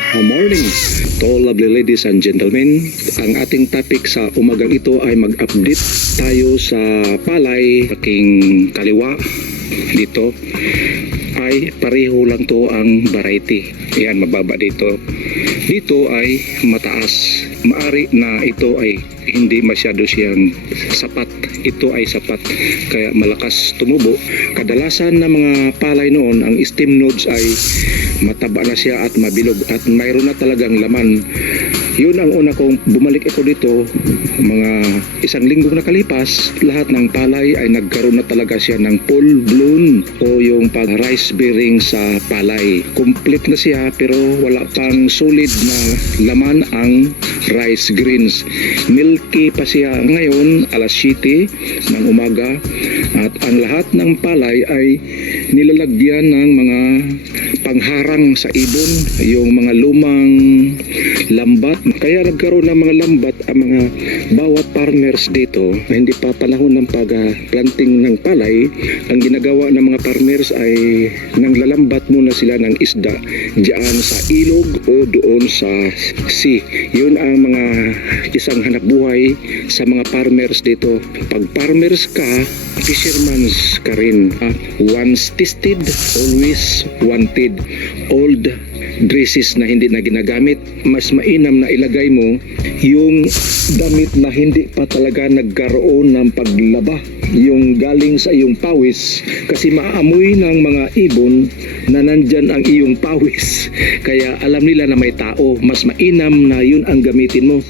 morning to all lovely ladies and gentlemen. Ang ating topic sa umagang ito ay mag-update tayo sa palay. Aking kaliwa dito ay pareho lang to ang variety. Ayan, mababa dito. Dito ay mataas. Maari na ito ay hindi masyado siyang sapat. Ito ay sapat kaya malakas tumubo. Kadalasan na mga palay noon, ang stem nodes ay mataba na siya at mabilog at mayroon na talagang laman. Yun ang una kong bumalik ako dito, mga isang linggong nakalipas, lahat ng palay ay nagkaroon na talaga siya ng full bloom o yung pag rice bearing sa palay. Complete na siya pero wala pang solid na laman ang rice greens. Milky pa siya ngayon, alas 7 ng umaga, at ang lahat ng palay ay nilalagyan ng mga pangharang sa ibon, yung mga lumang lambat. Kaya nagkaroon ng mga lambat ang mga bawat farmers dito na hindi pa panahon ng pag-planting ng palay. Ang ginagawa ng mga farmers ay nanglalambat muna sila ng isda diyan sa ilog o doon sa sea. Yun ang mga isang hanap buhay sa mga farmers dito. Pag farmers ka, fishermen ka rin. Once tested, always wanted. Old dresses na hindi na ginagamit, mas mainam na ilagay mo yung damit na hindi pa talaga nagkaroon ng paglaba, yung galing sa iyong pawis, kasi maamoy ng mga ibon na nandyan ang iyong pawis, kaya alam nila na may tao. Mas mainam na yun ang gamitin mo.